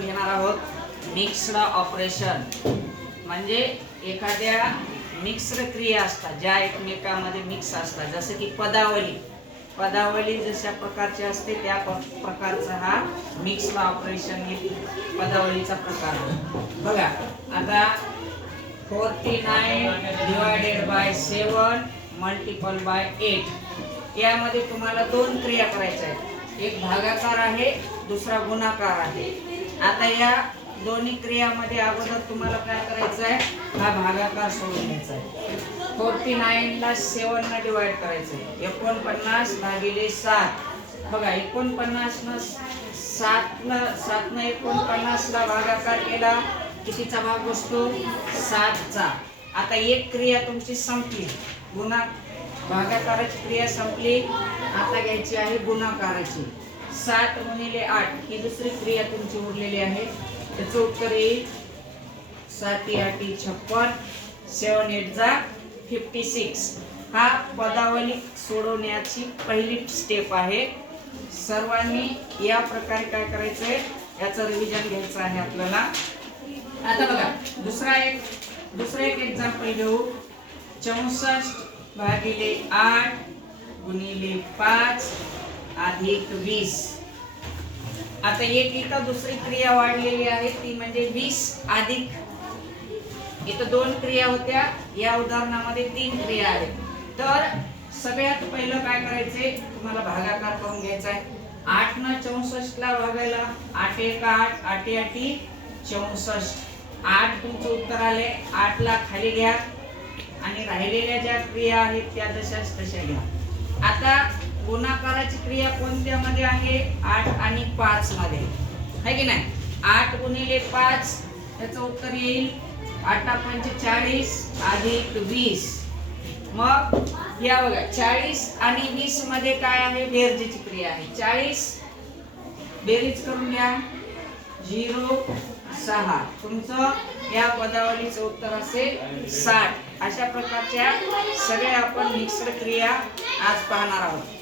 घेणार आहोत mixed operation म्हणजे एखाद्या मिक्स्ड क्रिया असतात ज्या एकमेकांमध्ये मिक्स असतात, जसं की पदावली जशा प्रकारची असते त्या प्रकारचा हा मिक्स्ड ऑपरेशन पदावलीचा प्रकार बघा. आता 49 डिवायडेड बाय 7 मल्टिपल बाय 8 यामध्ये तुम्हाला दोन क्रिया करायच्या आहेत. एक भागाकार आहे, दुसरा गुणाकार आहे. आता या दोन्ही क्रियामध्ये अगोदर तुम्हाला काय करायचं आहे, हा भागाकार सोडून घ्यायचा आहे. 49 ला 7 ने डिवाइड करायचं आहे. 49 भागिले 7 बघा. 49 न 7 ने 49 ला भागाकार केला, कितीचा भाग बसतो? 7 चा. आता एक क्रिया तुमची संपली, भागाकाराची क्रिया संपली. आता घ्यायची आहे गुणाकाराची. 7 गुणिले 8 ही दुसरी क्रिया तुमची उरलेली आहे. त्याचं उत्तर येईल 7 8 56, 7 8 जा 56. हा पदावली सोडवण्याची पहिली स्टेप आहे. सर्वांनी या प्रकारे काय करायचंय याचं रिव्हिजन घ्यायचं आहे आपल्याला. आता बघा दुसरा एक एक्झाम्पल घेऊ. 64 भागिले 8 गुणिले 5 अधिक 20. आता एक इथं दुसरी क्रिया वाढलेली आहे, ती म्हणजे 20 अधिक. इथं दोन क्रिया होत्या, या उदाहरणामध्ये 3 क्रिया आहेत. तर सगळ्यात पहिलं काय करायचंय, तुम्हाला भागाकार करून घ्यायचा आहे. 8 न 64 ला भागायला 8 1 8 8 8 64. 8 तुमचं उत्तर आले. 8 ला खाली घ्या आणि राहिलेल्या ज्या क्रिया आहेत त्या जशाच तशा घ्या. आता गुणाकाराची क्रिया कोणत्या मध्ये आहे? 8 आणि 5 मध्ये आहे की नाही. 8 गुणिले 5 त्याचं उत्तर येईल 8 पंच 40 अधिक 20. मग या बघा 40 आणि 20 मध्ये काय आहे? बेरजेची क्रिया आहे. 40 बेरीज करून घ्या 0 6. तुमचं या पदावलीचं उत्तर असेल 60. अशा प्रकारच्या सगळ्या आपण मिक्स्ड क्रिया आज पाहणार आहोत.